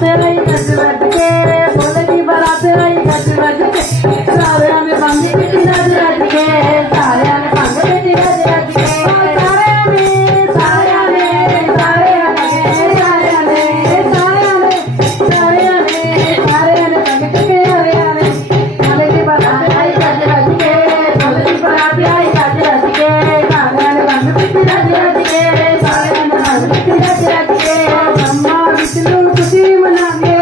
बारात आई गज बज के, भोले की बारात आई गज बज के, सारियां ने भंग पीती रज रज के, सारियां ने भंग पीती रज रज के, सारियां ने सारियां ने सारियां ने सारियां ने सारियां ने सारियां ने सारियां ने भंग चुके सारियां ने, भोले की बारात आई गज बज के, भोले की बारात आई गज बज के, सारियां ने भंग पीती रज रज के, सारियां ने भंग पीती रज रज के, ब्रह्मा विष्णु खुशी मनावे